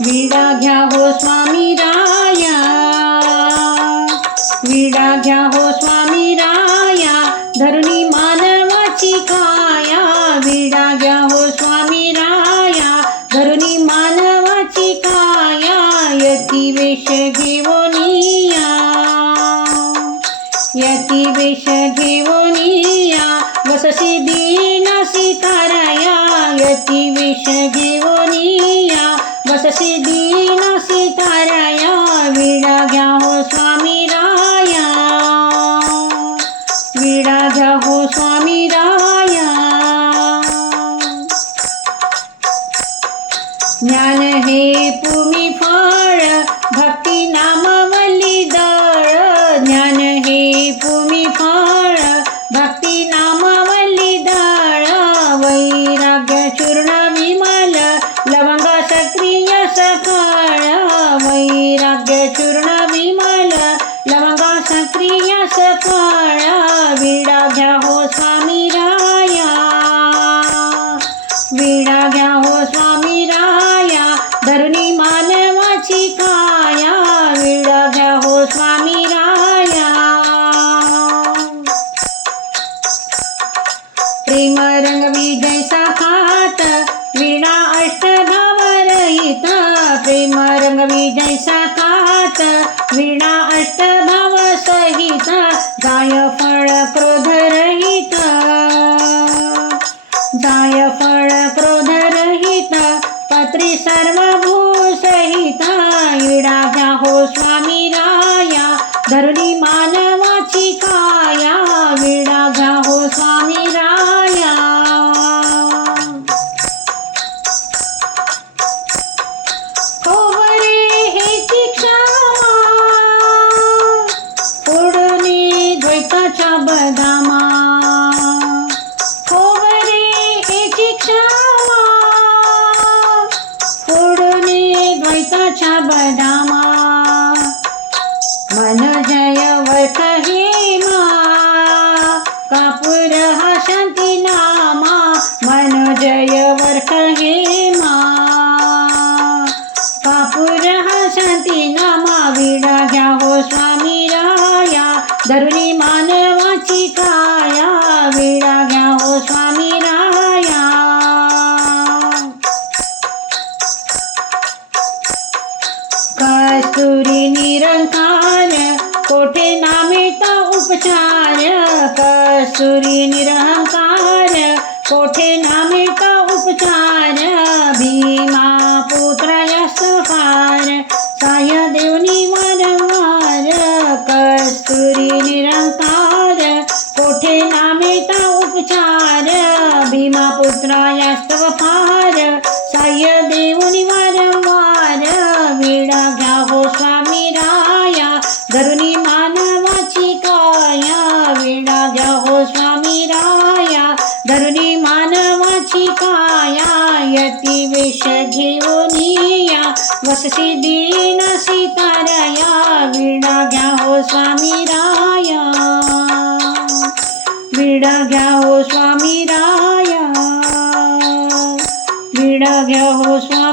विडा घ्या हो स्वामी राया. विडा घ्या हो स्वामी राया, धरुणी मानवाची काया. विडा घ्या हो स्वामी राया, धरुणी मानवाची काया. यती वेश घेवनिया यती वेश घेवनिया वससी दीनासी ताराया यती वेश घेवनिया वससी दीनासी ताराया विडा घ्या हो स्वामी राया। विडा जा हो स्वामी राया। चूर्ण विमल लवंग सक्रिय सकाळ विडा घ्या हो स्वामी राया। विडा घ्या हो स्वामी राया, धरुणी मानवाची काया। विडा घ्या हो स्वामी राया। प्रेम रंग विजय साखात, विणा रहित प्रेम रंग विजय साखात विणा अष्टभाव सहित, गाय फळ क्रोध रहित. जाय फळ क्रोध रहित, पत्री सर्व भूसहित इडा घ्या हो स्वामी राया, धरुणी मानवाची काया. विडा घ्या हो स्वामी राया. फोडणी बदामा. मन जय वर्ष हेमा. कापूर हा शांती नामा. मन जय वर्ष हेमा. कापूर हा शांती नामा. विडा घ्या हो स्वामी राया. धरुणी मानवाची काया. विडा घ्या हो स्वामी कस्तुरी निरंकार कोठे नामिता उपचार कस्तुरी निरंकार कोठे नामिता उपचार यति विषघिवनीया सीतारया वीणा घ्या हो स्वामी राया वीणा घ्या हो स्वामी राया वीणा घ्या हो स्वामी